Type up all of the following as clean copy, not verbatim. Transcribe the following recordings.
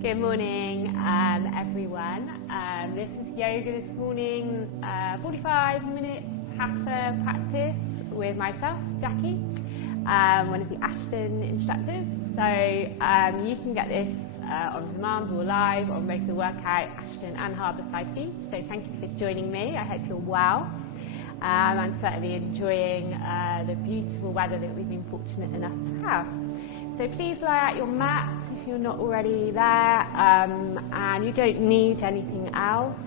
Good morning, everyone. This is yoga this morning, 45 minutes, half a practice with myself, Jackie, one of the Ashton instructors. So you can get this on demand or live on both the workout, Ashton and Harbourside feeds. So thank you for joining me. I hope you're well. I'm certainly enjoying the beautiful weather that we've been fortunate enough to have. So please lie out your mat if you're not already there, and you don't need anything else.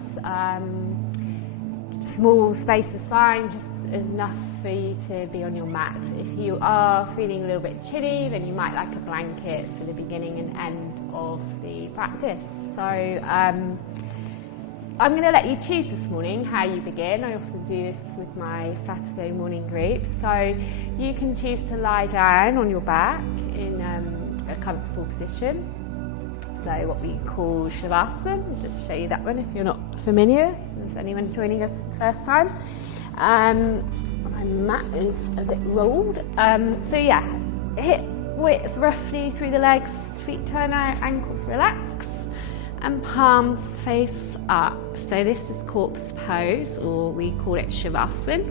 Small space is fine, just enough for you to be on your mat. If you are feeling a little bit chilly, then you might like a blanket for the beginning and end of the practice. So I'm going to let you choose this morning how you begin. I often do this with my Saturday morning group. So you can choose to lie down on your back in a comfortable position. So what we call Shavasana. I'll just show you that one if you're not familiar. Is anyone joining us for the first time? My mat is a bit rolled. So yeah, hip width roughly through the legs, feet turn out, ankles relax, and palms face up. So this is corpse pose, or we call it Shavasana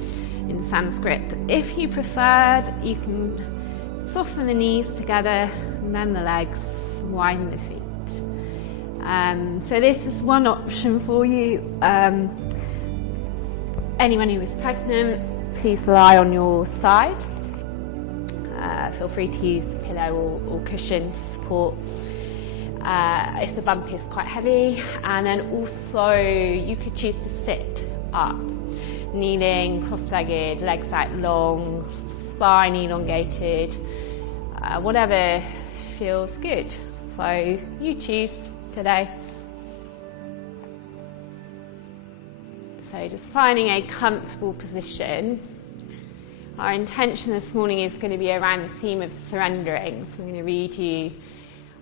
in Sanskrit. If you preferred, you can soften the knees together and then the legs, wind the feet. So this is one option for you. Anyone who is pregnant, please lie on your side. Feel free to use a pillow or cushion to support if the bump is quite heavy. And then also you could choose to sit up, kneeling, cross-legged, legs out long, spine elongated, whatever feels good. So you choose today. So just finding a comfortable position. Our intention this morning is going to be around the theme of surrendering. So I'm going to read you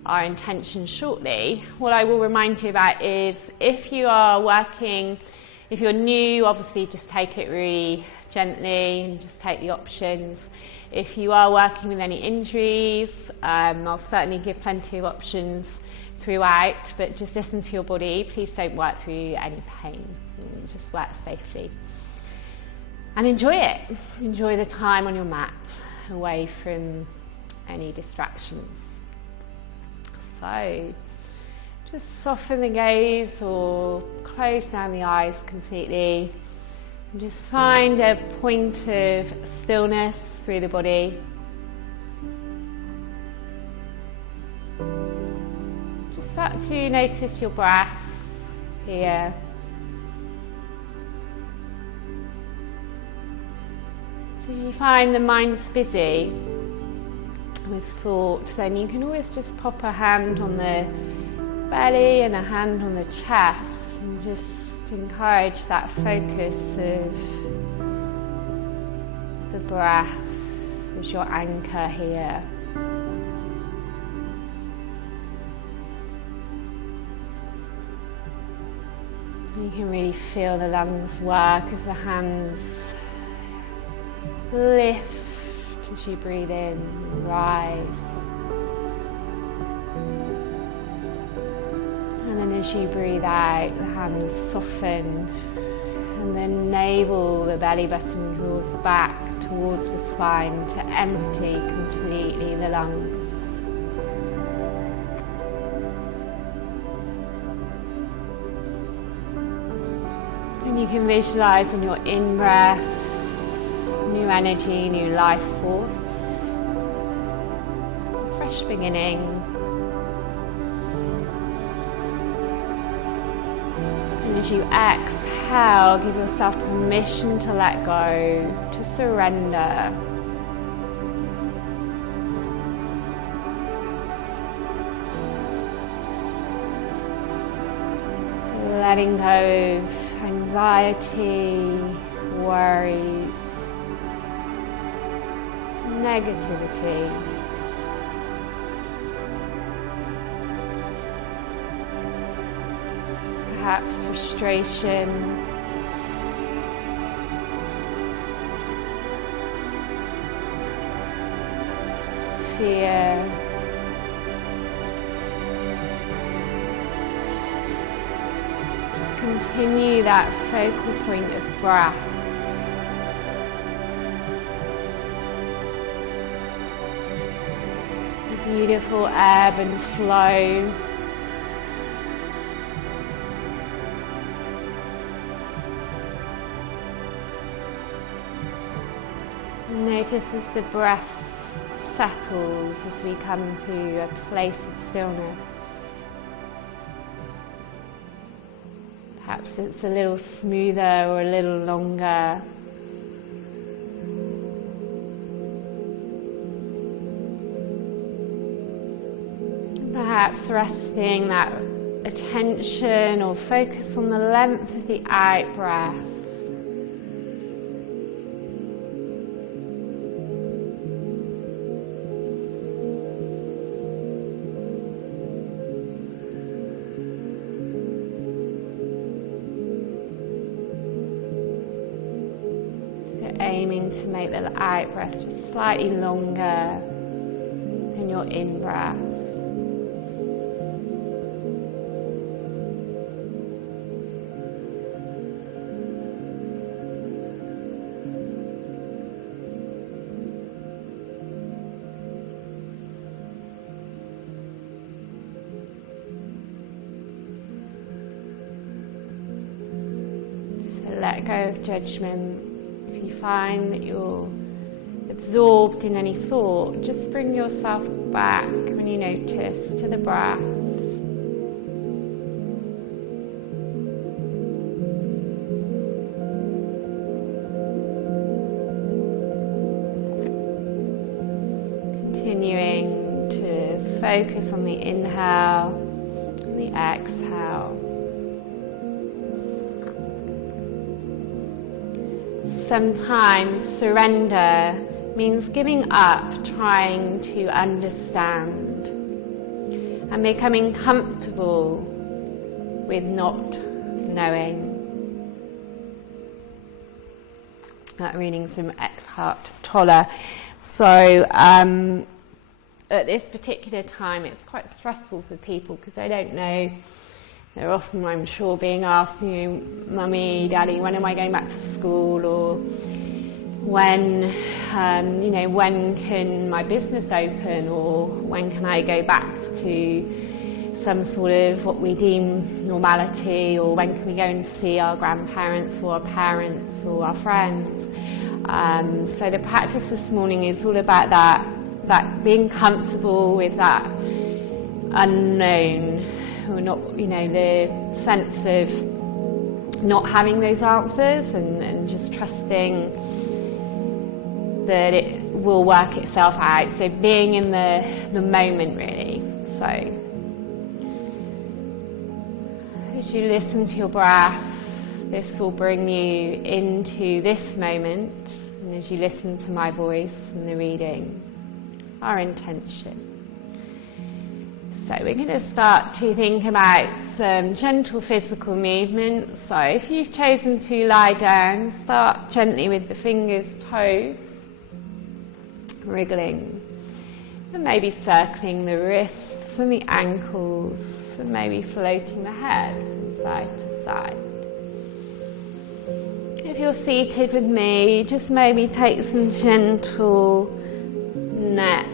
our intention shortly. What I will remind you about is if you are working, if you're new, obviously just take it really gently and just take the options. If you are working with any injuries, I'll certainly give plenty of options throughout, but just listen to your body. Please don't work through any pain. Just work safely. And enjoy it. Enjoy the time on your mat, away from any distractions. So just soften the gaze or close down the eyes completely. And just find a point of stillness through the body. Just start to notice your breath here. So if you find the mind's busy with thought, then you can always just pop a hand on the belly and a hand on the chest and just encourage that focus of the breath as your anchor here. You can really feel the lungs work as the hands lift as you breathe in, rise. And then as you breathe out, the hands soften, and then navel, the belly button draws back towards the spine to empty completely the lungs. And you can visualize on your in-breath new energy, new life force, a fresh beginning. And as you exhale, give yourself permission to let go, to surrender. So letting go of anxiety, worries, negativity. Perhaps frustration, fear, continue that focal point of breath. A beautiful ebb and flow. Notice as the breath settles as we come to a place of stillness. Perhaps it's a little smoother or a little longer. Perhaps resting that attention or focus on the length of the out breath. Aiming to make the out breath just slightly longer than your in breath. So let go of judgment. If you find that you're absorbed in any thought, just bring yourself back when you notice to the breath. Continuing to focus on the inhale and the exhale. Sometimes surrender means giving up trying to understand and becoming comfortable with not knowing. That reading's from Eckhart Tolle. So at this particular time it's quite stressful for people because they don't know. They're often, I'm sure, being asked, Mummy, Daddy, when am I going back to school? Or when, when can my business open? Or when can I go back to some sort of what we deem normality? Or when can we go and see our grandparents or our parents or our friends? So the practice this morning is all about that being comfortable with that unknown. Or not, the sense of not having those answers and just trusting that it will work itself out. So being in the moment, really. So as you listen to your breath, this will bring you into this moment. And as you listen to my voice and the reading, our intention. So we're going to start to think about some gentle physical movement. So if you've chosen to lie down, start gently with the fingers, toes, wriggling, and maybe circling the wrists and the ankles, and maybe floating the head from side to side. If you're seated with me, just maybe take some gentle neck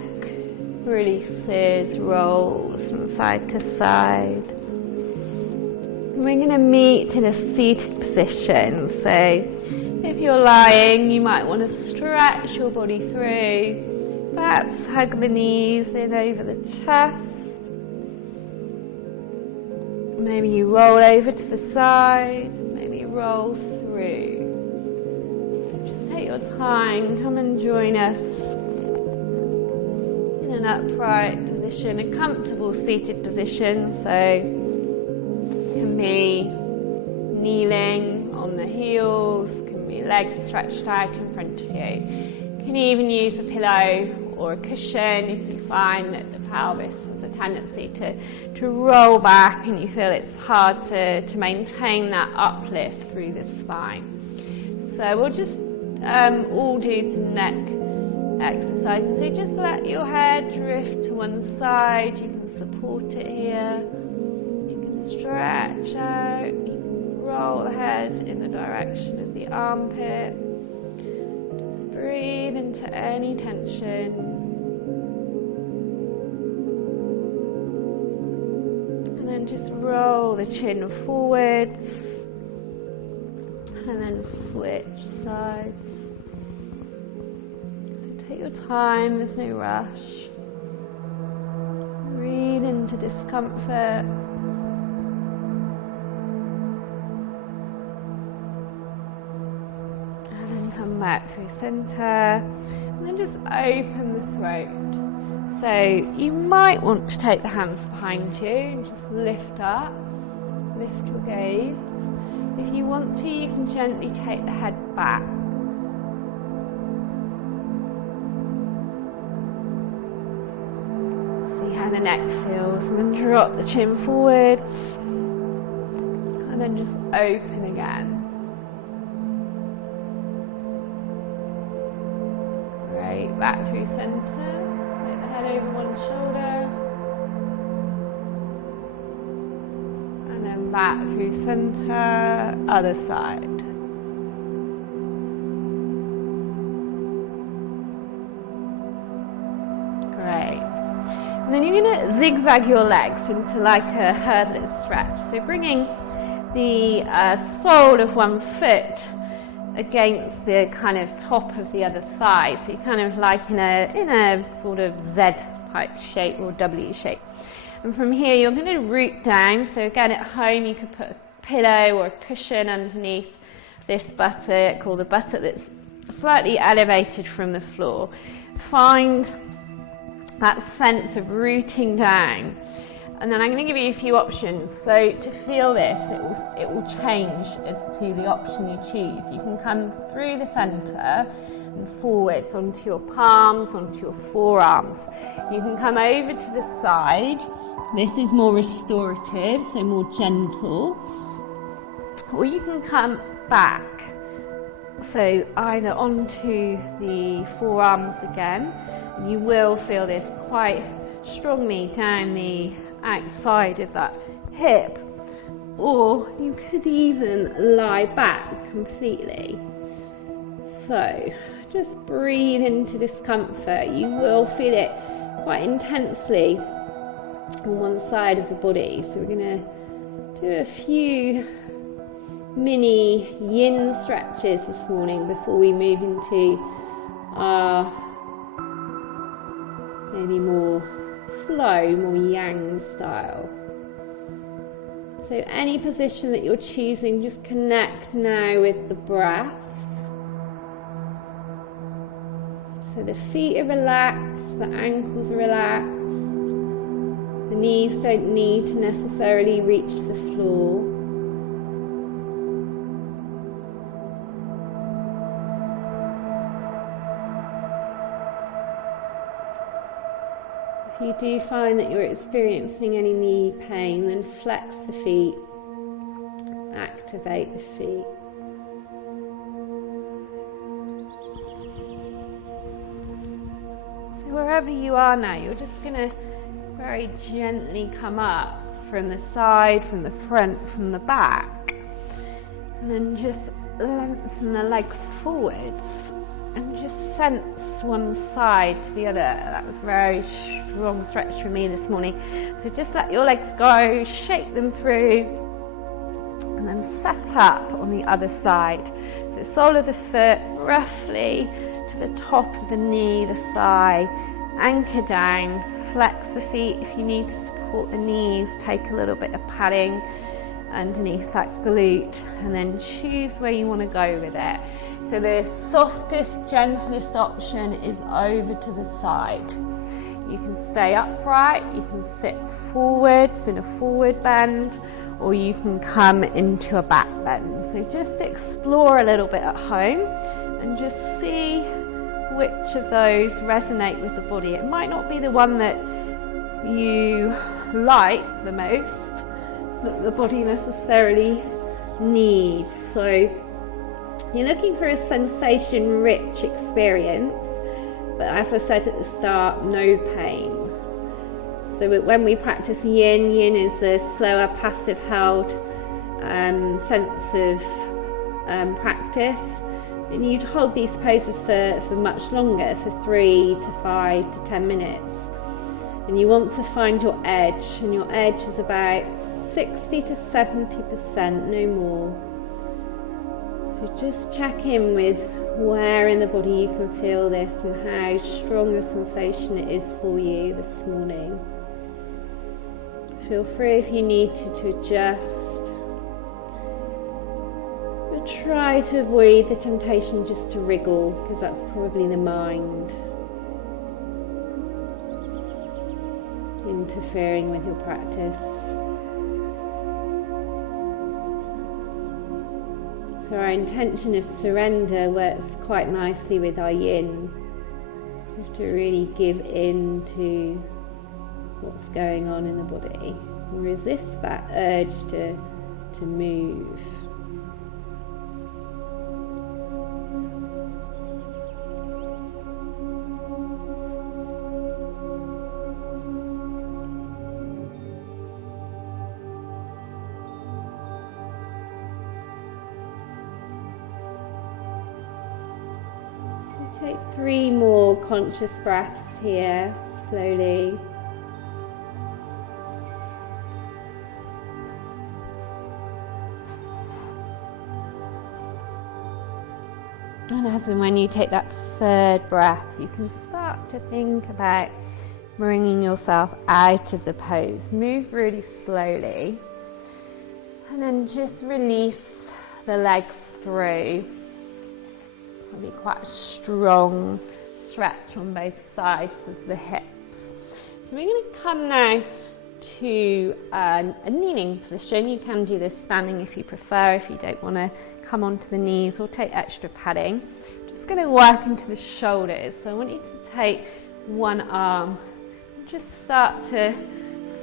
releases, rolls from side to side. And we're going to meet in a seated position. So if you're lying, you might want to stretch your body through. Perhaps hug the knees in over the chest. Maybe you roll over to the side. Maybe roll through. Just take your time. Come and join us. An upright position, a comfortable seated position, so you can be kneeling on the heels, can be legs stretched out in front of you. You can even use a pillow or a cushion if you find that the pelvis has a tendency to roll back and you feel it's hard to maintain that uplift through the spine. So we'll just all do some neck exercises. So just let your head drift to one side. You can support it here. You can stretch out. You can roll the head in the direction of the armpit. Just breathe into any tension. And then just roll the chin forwards. And then switch sides. So take your time, there's no rush. Breathe into discomfort. And then come back through center. And then just open the throat. So you might want to take the hands behind you and just lift up. Lift your gaze. If you want to, you can gently take the head back. See how the neck feels, and then drop the chin forwards, and then just open again. Great, back through center, take the head over one shoulder. Back through center, other side. Great. And then you're going to zigzag your legs into like a hurdle stretch. So bringing the sole of one foot against the kind of top of the other thigh. So you're kind of like in a sort of Z type shape or W shape. And from here you're going to root down, so again at home you could put a pillow or a cushion underneath this buttock, or the buttock that's slightly elevated from the floor. Find that sense of rooting down. And then I'm going to give you a few options. So to feel this, it will change as to the option you choose. You can come through the centre and forwards onto your palms, onto your forearms. You can come over to the side. This is more restorative, so more gentle. Or you can come back, so either onto the forearms again. You will feel this quite strongly down the outside of that hip, or you could even lie back completely. So just breathe into discomfort. You will feel it quite intensely on one side of the body. So we're going to do a few mini yin stretches this morning before we move into our maybe more flow, more yang style. So any position that you're choosing, just connect now with the breath. So the feet are relaxed, the ankles are relaxed. The knees don't need to necessarily reach the floor. If you do find that you're experiencing any knee pain, then flex the feet, activate the feet. So wherever you are now, you're just going to very gently come up from the side, from the front, from the back, and then just lengthen the legs forwards and just sense one side to the other. That was a very strong stretch for me this morning. So just let your legs go, shake them through, and then set up on the other side. So sole of the foot roughly to the top of the knee, the thigh. Anchor down, flex the feet if you need to support the knees, take a little bit of padding underneath that glute, and then choose where you want to go with it. So the softest, gentlest option is over to the side. You can stay upright, you can sit forwards in a forward bend, or you can come into a back bend. So just explore a little bit at home and just see which of those resonate with the body. It might not be the one that you like the most, that the body necessarily needs. So you're looking for a sensation-rich experience, but as I said at the start, no pain. So when we practice yin is a slower, passive held sense of practice. And you'd hold these poses for much longer, for 3 to 5 to 10 minutes. And you want to find your edge, and your edge is about 60 to 70%, no more. So just check in with where in the body you can feel this and how strong the sensation it is for you this morning. Feel free if you need to adjust, but try to avoid the temptation just to wriggle, because that's probably the mind interfering with your practice. So our intention of surrender works quite nicely with our yin. You have to really give in to what's going on in the body and resist that urge to move. Take 3 more conscious breaths here, slowly. And as and when you take that 3rd breath, you can start to think about bringing yourself out of the pose. Move really slowly. And then just release the legs through. Probably quite a strong stretch on both sides of the hips. So we're going to come now to a kneeling position. You can do this standing if you prefer, if you don't want to come onto the knees or take extra padding. Just going to work into the shoulders. So I want you to take one arm, just start to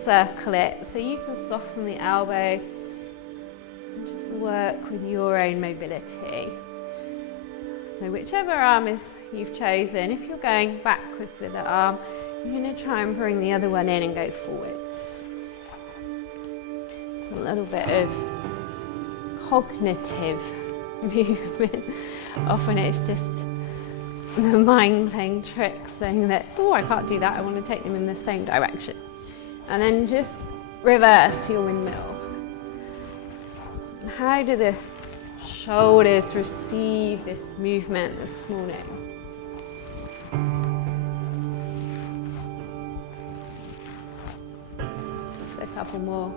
circle it so you can soften the elbow and just work with your own mobility. So whichever arm you've chosen, if you're going backwards with the arm, you're going to try and bring the other one in and go forwards. A little bit of cognitive movement. Often it's just the mind playing tricks, saying that, oh, I can't do that, I want to take them in the same direction. And then just reverse your windmill. How do the shoulders receive this movement this morning? Just a couple more.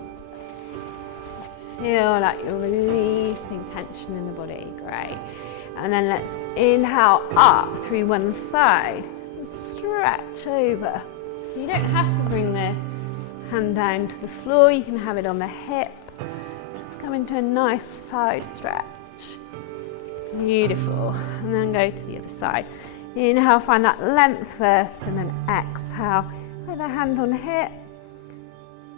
Feel like you're releasing tension in the body. Great. And then let's inhale up through one side and stretch over. So you don't have to bring the hand down to the floor, you can have it on the hip. Just come into a nice side stretch. Beautiful. And then go to the other side. Inhale, find that length first, and then exhale. Either hand on hip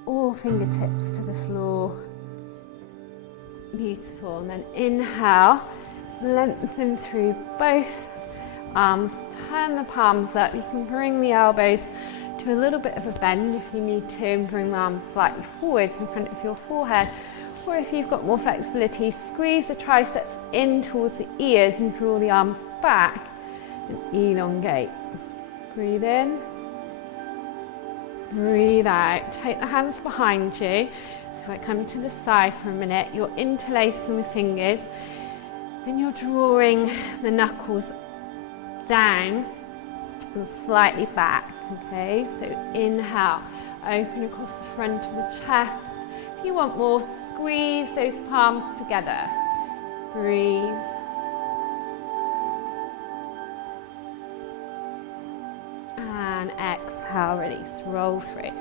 or fingertips to the floor. Beautiful. And then inhale, lengthen through both arms. Turn the palms up. You can bring the elbows to a little bit of a bend if you need to, and bring the arms slightly forwards in front of your forehead. Or if you've got more flexibility, squeeze the triceps in towards the ears and draw the arms back and elongate. Breathe in. Breathe out. Take the hands behind you. So I come to the side for a minute. You're interlacing the fingers and you're drawing the knuckles down and slightly back. Okay, so inhale, open across the front of the chest. If you want more, squeeze those palms together. Breathe. And exhale, release, roll through.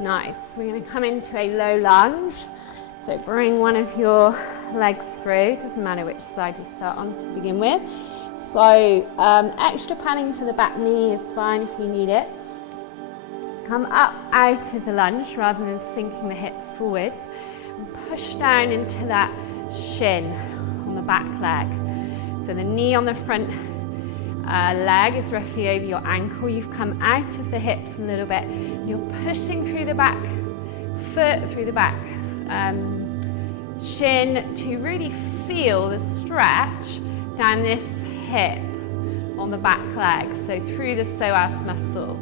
Nice. We're going to come into a low lunge. So bring one of your legs through. Doesn't matter which side you start on to begin with. So extra padding for the back knee is fine if you need it. Come up out of the lunge rather than sinking the hips forwards. And push down into that shin on the back leg. So the knee on the front leg is roughly over your ankle. You've come out of the hips a little bit. You're pushing through the back foot, through the back shin to really feel the stretch down this hip on the back leg, so through the psoas muscle.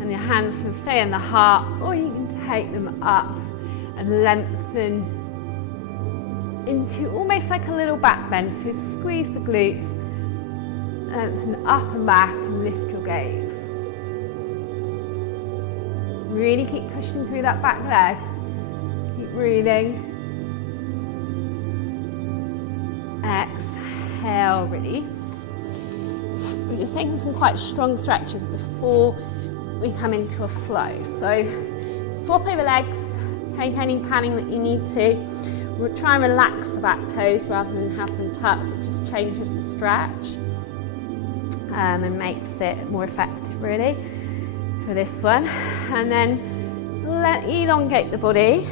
And your hands can stay in the heart, or you can take them up and lengthen into almost like a little back bend. So squeeze the glutes, lengthen up and back, and lift your gaze. Really keep pushing through that back leg. Keep breathing. Exhale, release. We're just taking some quite strong stretches before we come into a flow. So swap over legs, take any padding that you need to. We'll try and relax the back toes rather than have them tucked. It just changes the stretch and makes it more effective really for this one. And then elongate the body.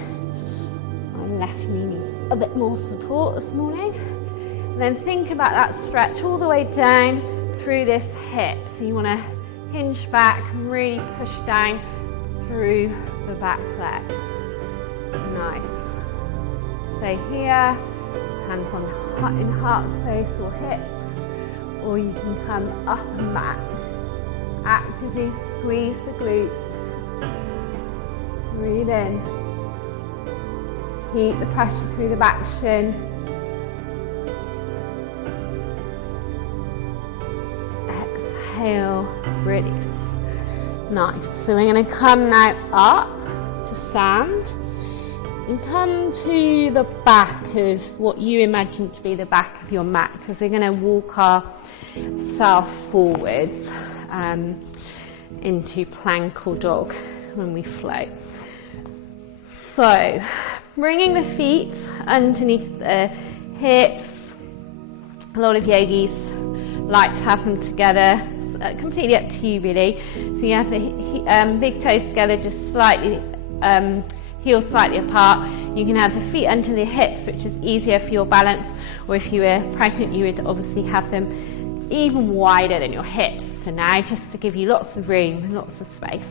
My left knee needs a bit more support this morning. And then think about that stretch all the way down through this hip. So you want to hinge back and really push down through the back leg. Nice. Stay here, hands on in heart space or hips, or you can come up and back. Actively squeeze the glutes. Breathe in. Keep the pressure through the back shin. Exhale, release. Nice. So we're going to come now up to stand and come to the back of what you imagine to be the back of your mat, because we're going to walk ourselves forwards into plank or dog when we float. So bringing the feet underneath the hips. A lot of yogis like to have them together. It's completely up to you really. So you have the big toes together, just slightly heels slightly apart. You can have the feet under the hips, which is easier for your balance, or if you were pregnant you would obviously have them even wider than your hips for now, just to give you lots of room and lots of space.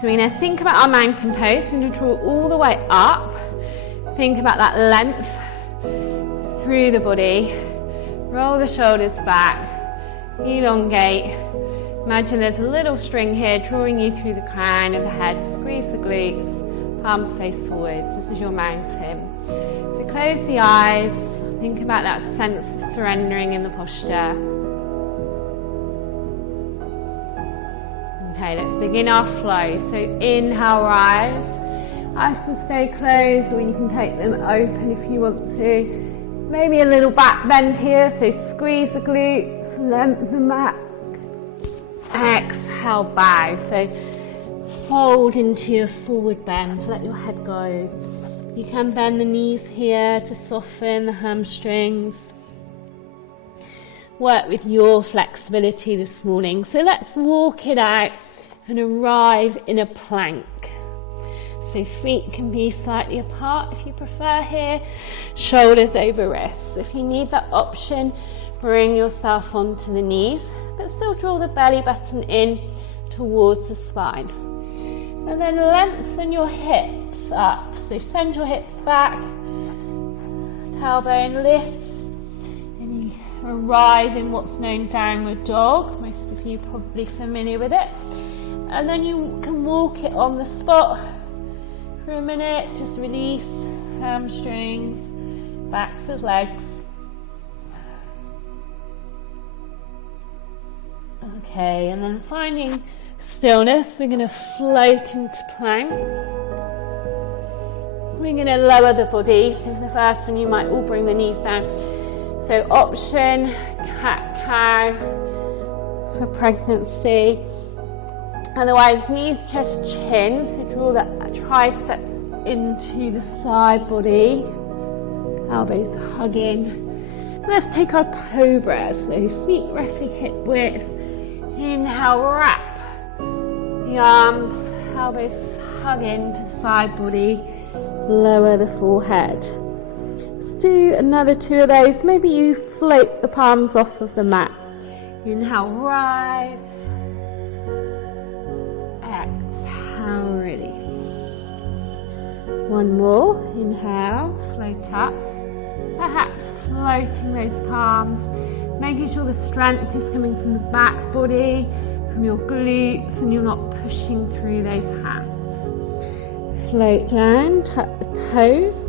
So we're going to think about our mountain pose. We're going to draw all the way up. Think about that length through the body. Roll the shoulders back. Elongate. Imagine there's a little string here drawing you through the crown of the head. Squeeze the glutes, palms face forwards. This is your mountain. So close the eyes. Think about that sense of surrendering in the posture. Okay, let's begin our flow. So inhale, rise. Eyes can stay closed, or you can take them open if you want to. Maybe a little back bend here, so squeeze the glutes, lengthen back. Exhale, bow. So fold into your forward bend, let your head go. You can bend the knees here to soften the hamstrings. Work with your flexibility this morning. So let's walk it out and arrive in a plank. So feet can be slightly apart if you prefer here, shoulders over wrists. If you need that option, bring yourself onto the knees, but still draw the belly button in towards the spine. And then lengthen your hips up. So send your hips back, tailbone lifts, and you arrive in what's known downward dog. Most of you are probably familiar with it. And then you can walk it on the spot for a minute. Just release hamstrings, backs of legs. Okay, and then finding stillness, we're going to float into plank. We're going to lower the body. So for the first one, you might all bring the knees down. So option, cat-cow for pregnancy. Otherwise, knees, chest, chin. So draw the triceps into the side body. Elbows hugging. Let's take our cobra. So feet roughly hip width. Inhale, wrap the arms, elbows hug into the side body, lower the forehead. Let's do another two of those. Maybe you float the palms off of the mat. Inhale, rise. Exhale, release. One more, inhale, float up, perhaps floating those palms, making sure the strength is coming from the back body, from your glutes, and you're not pushing through those hands. Float down, tuck the toes.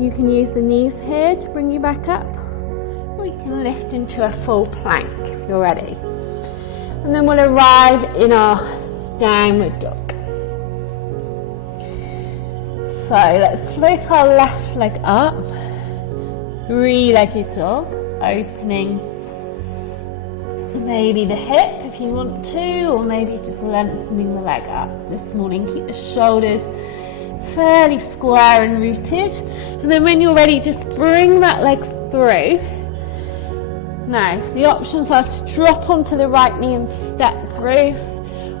You can use the knees here to bring you back up, or you can lift into a full plank if you're ready. And then we'll arrive in our downward dog. So let's float our left leg up, three-legged dog, opening maybe the hip if you want to, or maybe just lengthening the leg up. This morning, keep the shoulders fairly square and rooted. And then when you're ready, just bring that leg through. Now, the options are to drop onto the right knee and step through,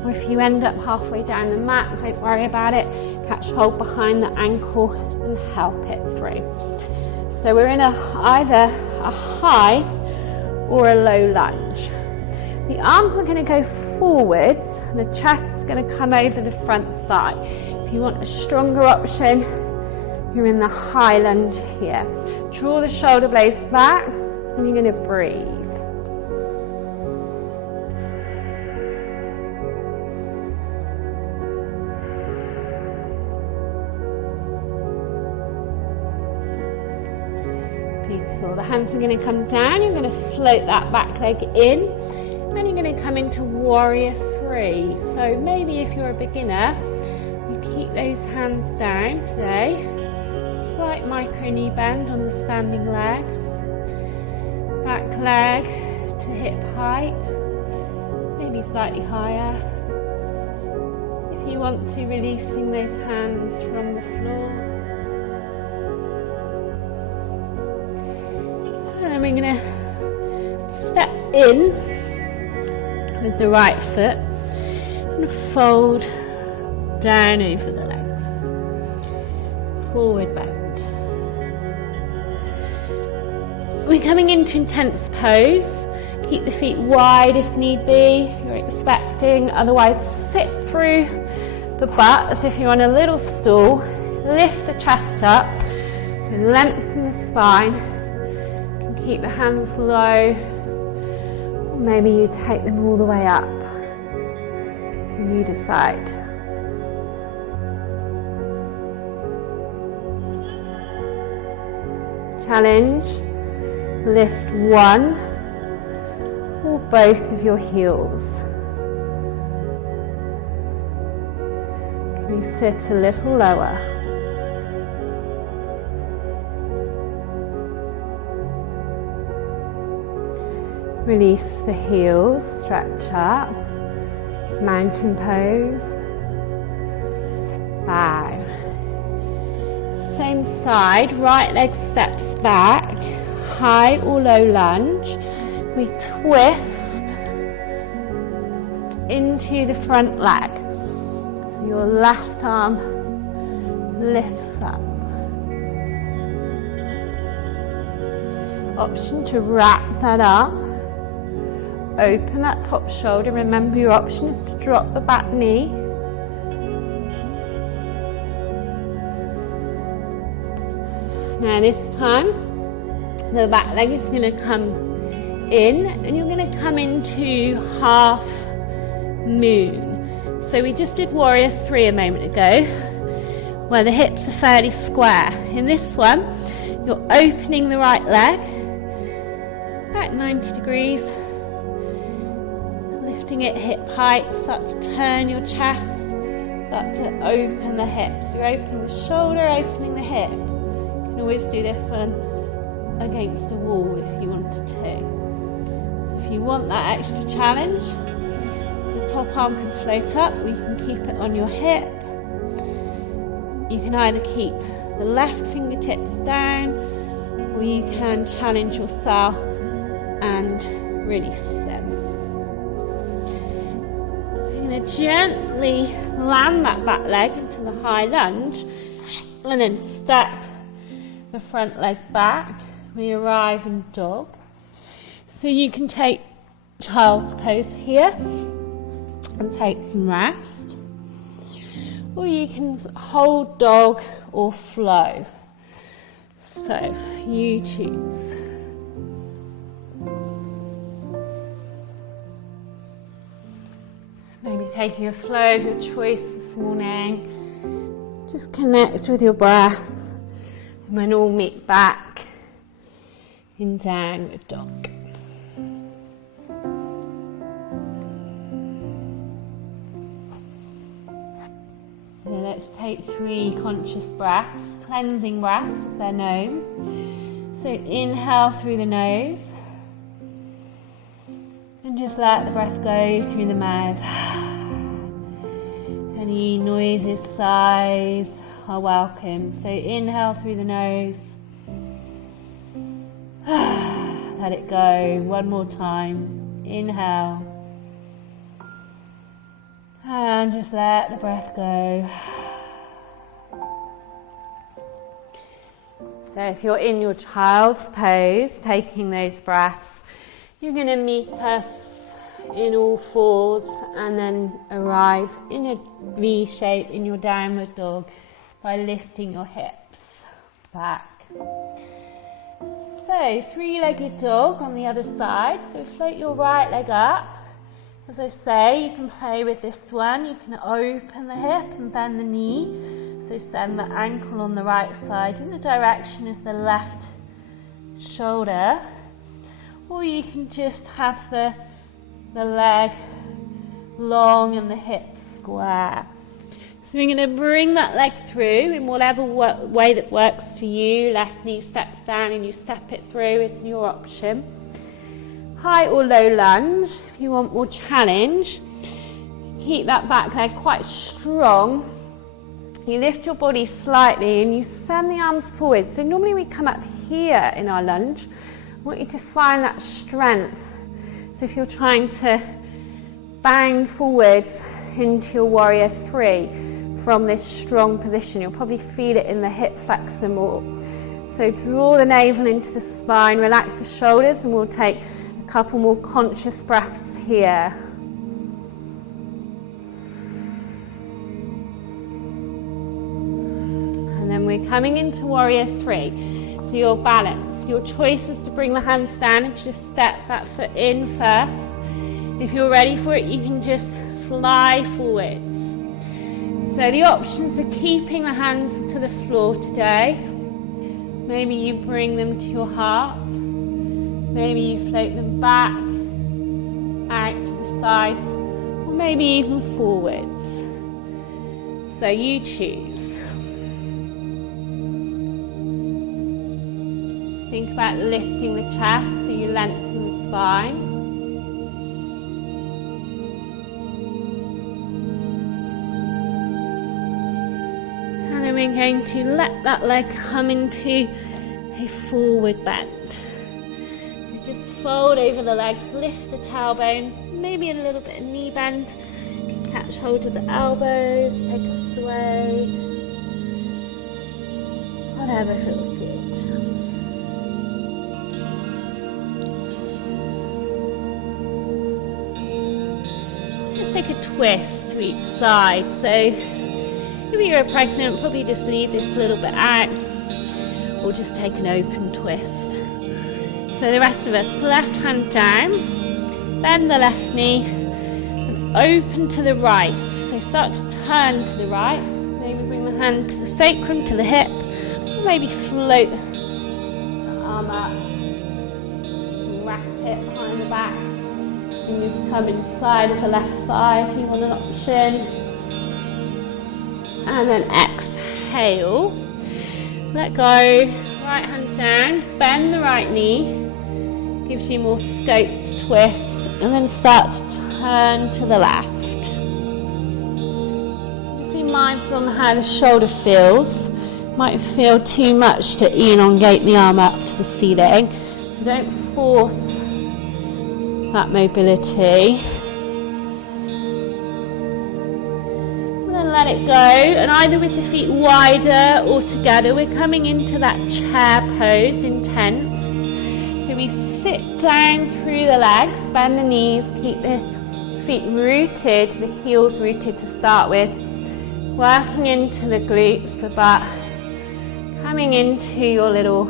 or if you end up halfway down the mat, don't worry about it. Catch hold behind the ankle and help it through. So we're in either a high or a low lunge. The arms are going to go forwards, and the chest is going to come over the front thigh. If you want a stronger option, you're in the high lunge here. Draw the shoulder blades back, and you're going to breathe. Beautiful. The hands are going to come down. You're going to float that back leg in, and you're going to come into warrior three. So maybe if you're a beginner, you keep those hands down today. Slight micro knee bend on the standing leg. Back leg to hip height, maybe slightly higher. If you want to, releasing those hands from the floor. And then we're going to step in with the right foot and fold down over the legs. Forward bend. We're coming into intense pose. Keep the feet wide if need be, if you're expecting. Otherwise, sit through the butt as if you're on a little stool. Lift the chest up, so lengthen the spine. You can keep the hands low, or maybe you take them all the way up. So you decide. Challenge. Lift one or both of your heels. Can you sit a little lower? Release the heels, stretch up, mountain pose. Bow. Same side, right leg steps back. High or low lunge, we twist into the front leg. So your left arm lifts up. Option to wrap that up. Open that top shoulder. Remember, your option is to drop the back knee. Now this time, the back leg is going to come in, and you're going to come into half moon. So we just did warrior three a moment ago, where the hips are fairly square. In this one, you're opening the right leg, about 90 degrees, lifting it hip height, start to turn your chest, start to open the hips. You're opening the shoulder, opening the hip. You can always do this one against a wall if you wanted to. So if you want that extra challenge, the top arm can float up, or you can keep it on your hip. You can either keep the left fingertips down, or you can challenge yourself and release them. You're going to gently land that back leg into the high lunge, and then step the front leg back. We arrive in dog. So you can take child's pose here and take some rest. or you can hold dog or flow. So you choose. Maybe taking a flow of your choice this morning. Just connect with your breath, and then we'll meet back in downward dog. So let's take 3 conscious breaths, cleansing breaths as they're known. So inhale through the nose, and just let the breath go through the mouth. Any noises, sighs are welcome. So inhale through the nose. Let it go. One more time. Inhale. And just let the breath go. So if you're in your child's pose, taking those breaths, you're going to meet us in all fours and then arrive in a V shape in your downward dog by lifting your hips back. So 3-legged dog on the other side. So float your right leg up. As I say, you can play with this one. You can open the hip and bend the knee. So send the ankle on the right side in the direction of the left shoulder. Or you can just have the leg long and the hips square. So we're going to bring that leg through in whatever way that works for you. Left knee steps down and you step it through is your option. High or low lunge. If you want more challenge, keep that back leg quite strong. You lift your body slightly and you send the arms forward. So normally we come up here in our lunge. I want you to find that strength. So if you're trying to bang forwards into your warrior 3 from this strong position, you'll probably feel it in the hip flexor more. So draw the navel into the spine, relax the shoulders, and we'll take a couple more conscious breaths here. And then we're coming into warrior 3. So your balance, your choice is to bring the hands down and just step that foot in first. If you're ready for it, you can just fly forwards. So the options are keeping the hands to the floor today. Maybe you bring them to your heart. Maybe you float them back, out to the sides, or maybe even forwards. So you choose. Think about lifting the chest so you lengthen the spine. And then we're going to let that leg come into a forward bend. So just fold over the legs, lift the tailbone, maybe a little bit of knee bend. You can catch hold of the elbows, take a sway. Whatever feels good. Take a twist to each side. So if you're pregnant, probably just leave this a little bit out, or just take an open twist. So the rest of us, left hand down, bend the left knee, and open to the right. So start to turn to the right. Maybe bring the hand to the sacrum, to the hip, or maybe float the arm up, wrap it behind the back. And just come inside of the left thigh if you want an option. And then exhale. Let go. Right hand down. Bend the right knee. Gives you more scope to twist. And then start to turn to the left. Just be mindful on how the shoulder feels. Might feel too much to elongate the arm up to the ceiling. So don't force that mobility. And then let it go, and either with the feet wider or together, we're coming into that chair pose, intense. So we sit down through the legs, bend the knees, keep the feet rooted, the heels rooted to start with. working into the glutes, the butt, coming into your little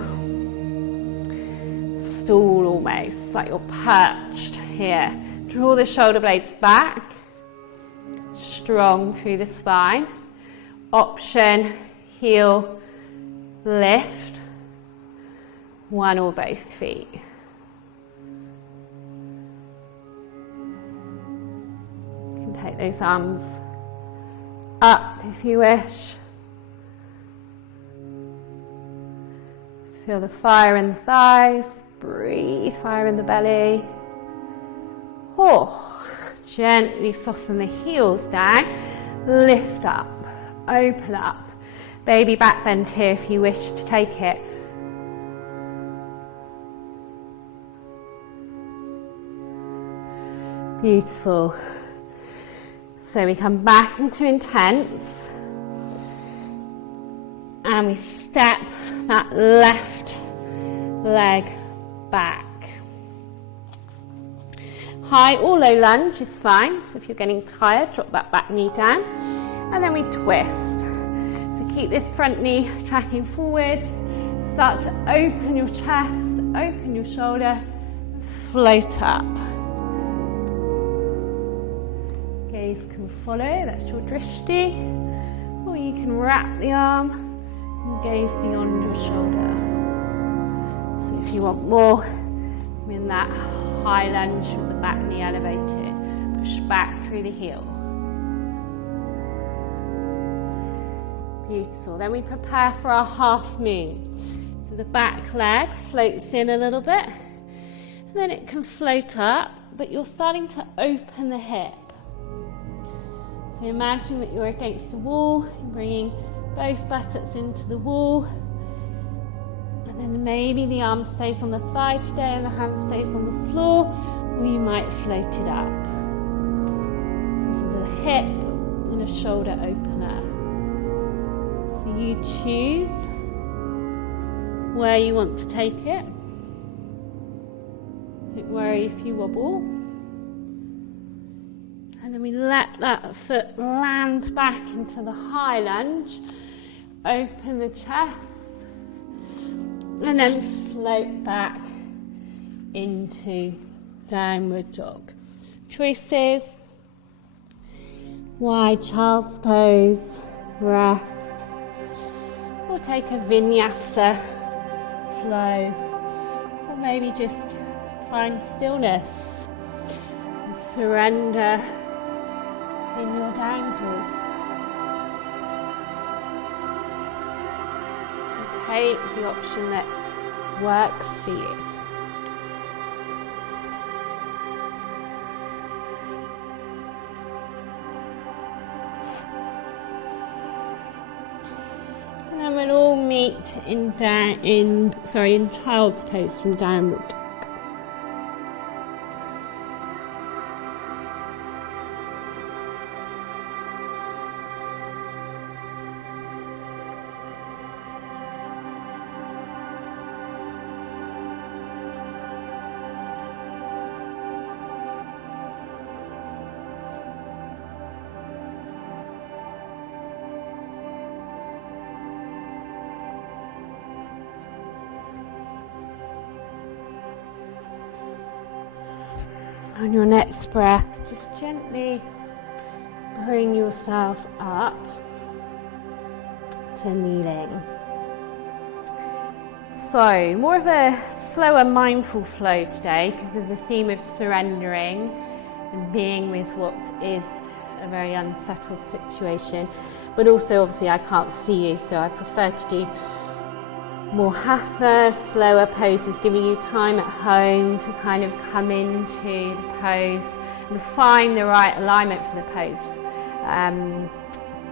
stool almost, like you're perched here. Draw the shoulder blades back, strong through the spine. Option, heel, lift, one or both feet. You can take those arms up if you wish. Feel the fire in the thighs, breathe fire in the belly. Oh, gently soften the heels down, lift up, open up. Baby back bend here if you wish to take it. Beautiful. So we come back into intense and we step that left leg back. High or low lunge is fine, so if you're getting tired, drop that back knee down, and then we twist. So keep this front knee tracking forwards, start to open your chest, open your shoulder, float up. Gaze can follow, that's your drishti, or you can wrap the arm and gaze beyond your shoulder. So if you want more, in that high lunge with the back knee elevated, push back through the heel. Beautiful. Then we prepare for our half moon. So the back leg floats in a little bit, and then it can float up, but you're starting to open the hip. So imagine that you're against the wall, you're bringing both buttocks into the wall, and then maybe the arm stays on the thigh today and the hand stays on the floor, or you might float it up. This is a hip and a shoulder opener. So you choose where you want to take it. Don't worry if you wobble. And then we let that foot land back into the high lunge, open the chest, and then float back into downward dog. Choices: wide child's pose, rest, or take a vinyasa flow, or maybe just find stillness and surrender in your down dog. So take the option that works for you. And then we'll all meet in child's pose from downward dog. On your next breath, just gently bring yourself up to kneeling. So, more of a slower, mindful flow today because of the theme of surrendering and being with what is a very unsettled situation. But also, obviously, I can't see you, so I prefer to do more hatha, slower poses, giving you time at home to kind of come into the pose and find the right alignment for the pose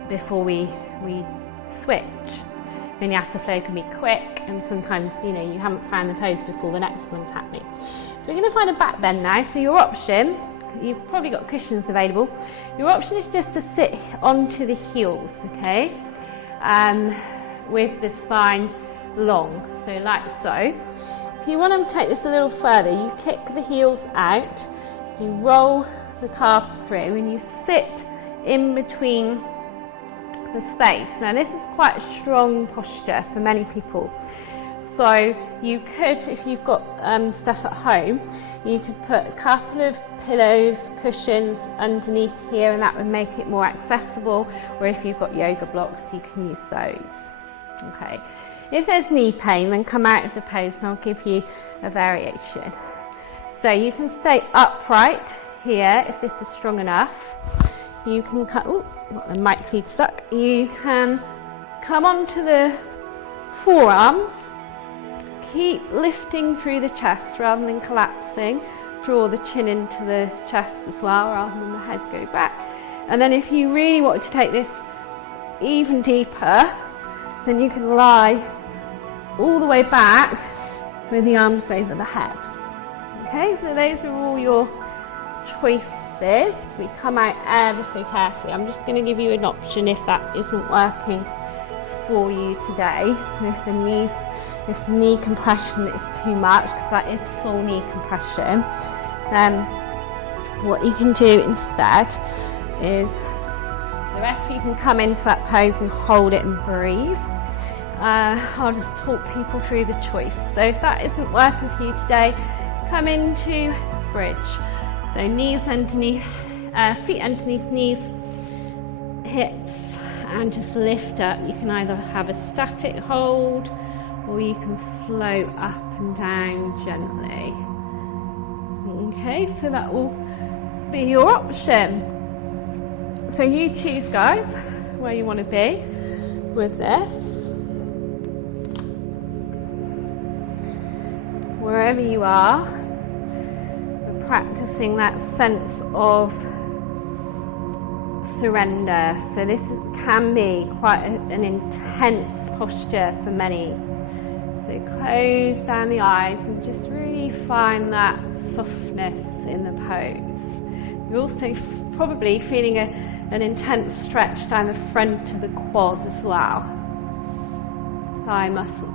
before we switch. Vinyasa flow can be quick, and sometimes you haven't found the pose before the next one's happening. So we're going to find a back bend now. So your option, you've probably got cushions available. Your option is just to sit onto the heels, okay, with the spine long, so like so. If you want to take this a little further, you kick the heels out, you roll the calves through, and you sit in between the space. Now this is quite a strong posture for many people. So you could, if you've got stuff at home, you could put a couple of pillows, cushions underneath here, and that would make it more accessible. Or if you've got yoga blocks, you can use those. Okay. If there's knee pain, then come out of the pose and I'll give you a variation. So you can stay upright here if this is strong enough. You can cut, got the mic feed stuck. You can come onto the forearms, keep lifting through the chest rather than collapsing. Draw the chin into the chest as well rather than the head go back. And then if you really want to take this even deeper, then you can lie all the way back with the arms over the head. Okay, so those are all your choices. We come out ever so carefully. I'm just going to give you an option if that isn't working for you today. So if knee compression is too much, because that is full knee compression, what you can do instead is the rest of you can come into that pose and hold it and breathe. I'll just talk people through the choice. So if that isn't working for you today, come into bridge. So knees underneath, feet underneath knees, hips, and just lift up. You can either have a static hold or you can float up and down gently. Okay, so that will be your option. So you choose, guys, where you want to be with this. Wherever you are, we're practicing that sense of surrender. So this can be quite an intense posture for many. So close down the eyes and just really find that softness in the pose. You're also probably feeling an intense stretch down the front of the quad as well. Thigh muscles.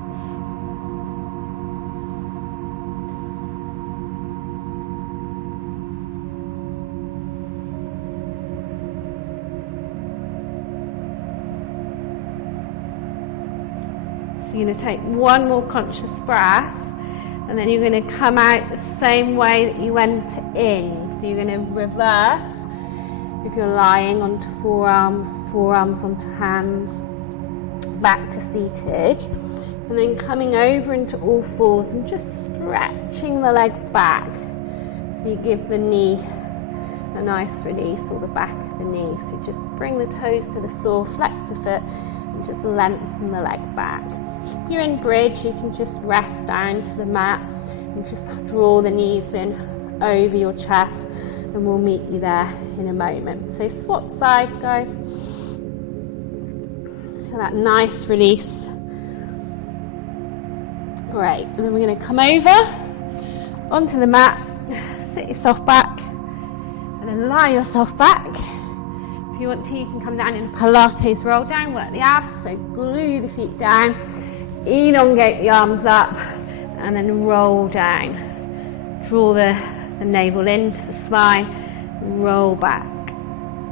So you're going to take one more conscious breath, and then you're going to come out the same way that you went in. So you're going to reverse. If you're lying onto forearms onto hands, back to seated, and then coming over into all fours and just stretching the leg back. So you give the knee a nice release, or the back of the knee. So just bring the toes to the floor, flex the foot, and just lengthen the leg back. If you're in bridge, you can just rest down to the mat and just draw the knees in over your chest, and we'll meet you there in a moment. So swap sides, guys. That nice release. Great. And then we're going to come over onto the mat, sit yourself back, and then lie yourself back. If you want to, you can come down in a Pilates roll down, work the abs, so glue the feet down, elongate the arms up, and then roll down. Draw the navel into the spine, roll back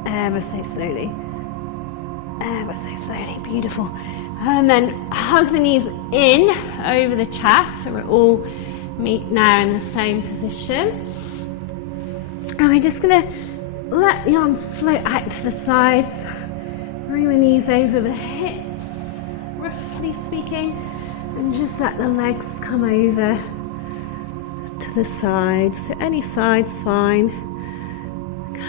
ever so slowly, beautiful. And then hug the knees in over the chest, so we're all meet now in the same position. And we're just going to let the arms float out to the sides, bring the knees over the hips, roughly speaking, and just let the legs come over to the sides. So any side's fine.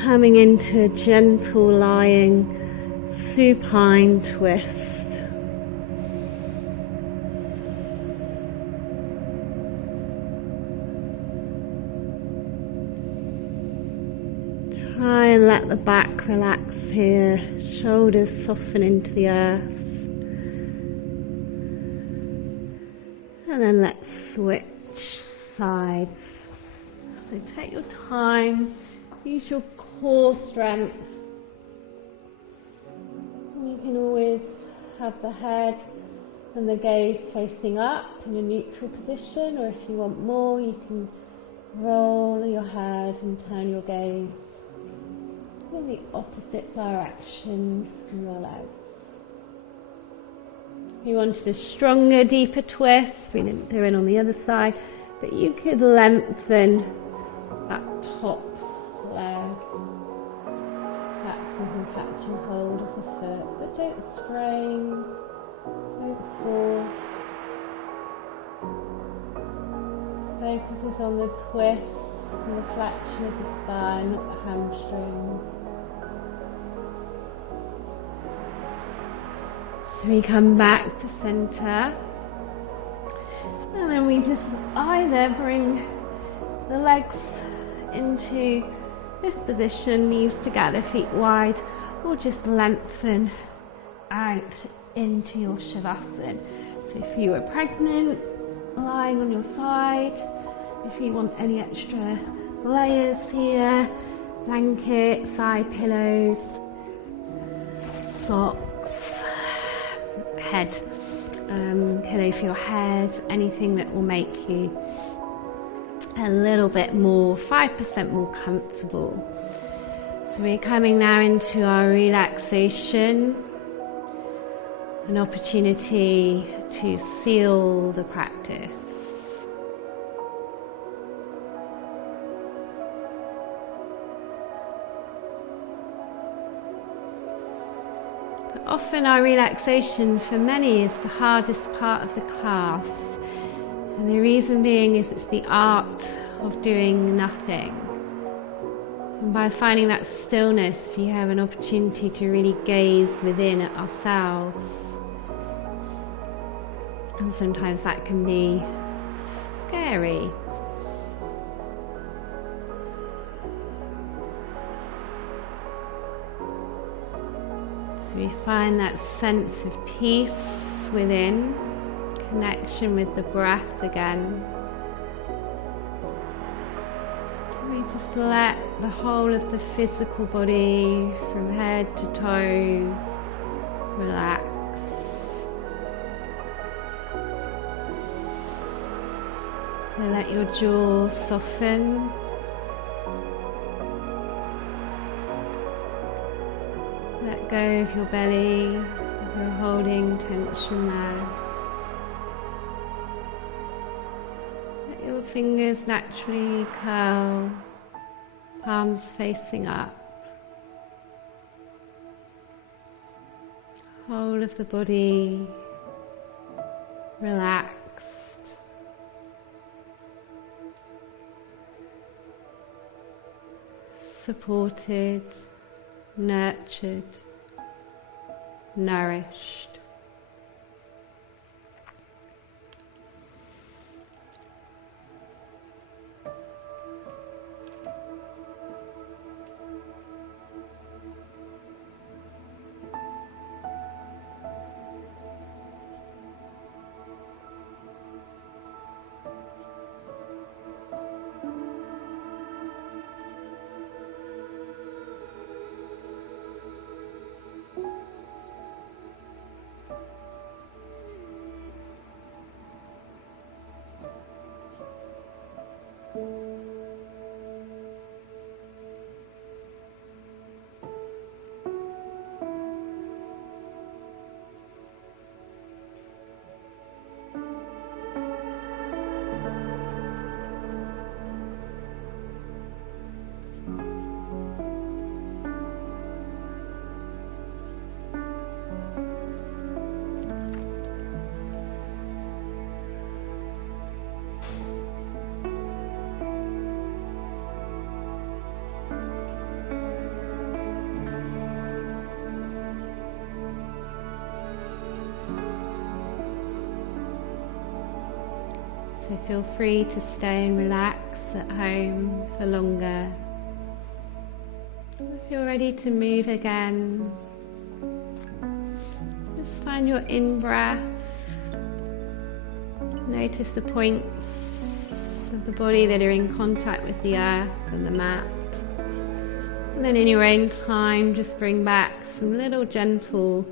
Coming into a gentle lying supine twist. Try and let the back relax here, shoulders soften into the earth. And then let's switch sides. So take your time, use your core strength. You can always have the head and the gaze facing up in a neutral position, or if you want more, you can roll your head and turn your gaze in the opposite direction from your legs. If you wanted a stronger, deeper twist, we didn't do it on the other side, but you could lengthen that top leg. Perhaps even catching hold of the foot, but don't strain, don't force. Focus is on the twist and the flexion of the spine, not the hamstring. So we come back to center, and then we just either bring the legs into this position, knees together, feet wide, or just lengthen out into your Shavasana. So if you are pregnant, lying on your side, if you want any extra layers here, blanket, side pillows, socks, head pillow for your head, anything that will make you a little bit more, 5% more comfortable. So we're coming now into our relaxation, an opportunity to seal the practice. But often our relaxation for many is the hardest part of the class. And the reason being is it's the art of doing nothing. And by finding that stillness, you have an opportunity to really gaze within at ourselves. And sometimes that can be scary. So we find that sense of peace within. Connection with the breath again. We just let the whole of the physical body from head to toe relax. So let your jaw soften. Let go of your belly if you're holding tension there. Your fingers naturally curl, palms facing up. Whole of the body relaxed. Supported, nurtured, nourished. So feel free to stay and relax at home for longer. If you're ready to move again, just find your in-breath. Notice the points of the body that are in contact with the earth and the mat. And then in your own time, just bring back some little gentle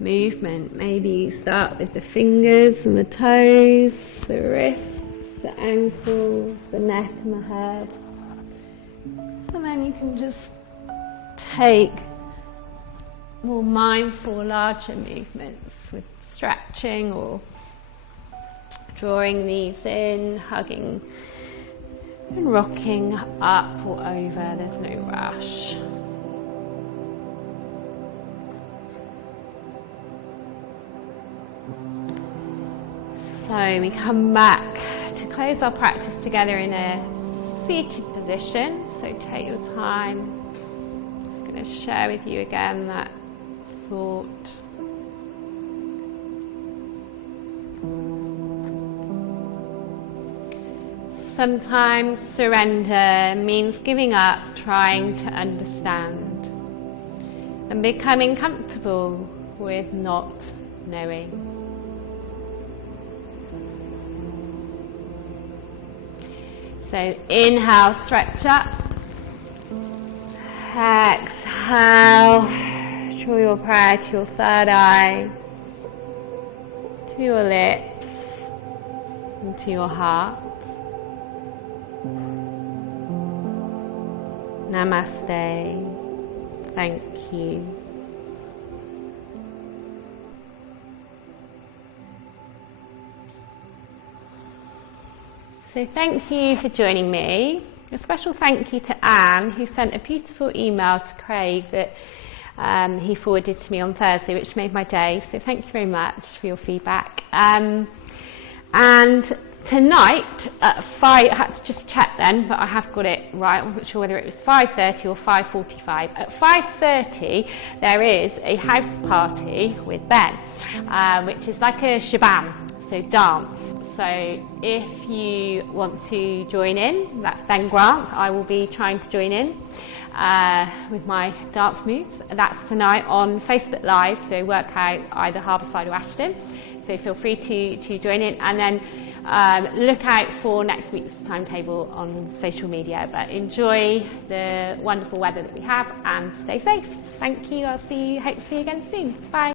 movement. Maybe you start with the fingers and the toes, the wrists, the ankles, the neck and the head. And then you can just take more mindful, larger movements with stretching or drawing these in, hugging and rocking up or over. There's no rush. So we come back to close our practice together in a seated position. So take your time. I'm just going to share with you again that thought. Sometimes surrender means giving up trying to understand and becoming comfortable with not knowing. So inhale, stretch up. Exhale, draw your prayer to your third eye, to your lips, and to your heart. Namaste. Thank you. So thank you for joining me. A special thank you to Anne, who sent a beautiful email to Craig that he forwarded to me on Thursday, which made my day. So thank you very much for your feedback. And tonight at 5, I had to just check then, but I have got it right. I wasn't sure whether it was 5:30 or 5:45. At 5:30, there is a house party with Ben, which is like a shabam, so dance. So if you want to join in, that's Ben Grant. I will be trying to join in with my dance moves. That's tonight on Facebook Live, so work out either Harbourside or Ashton. So feel free to join in, and then look out for next week's timetable on social media. But enjoy the wonderful weather that we have and stay safe. Thank you. I'll see you hopefully again soon. Bye.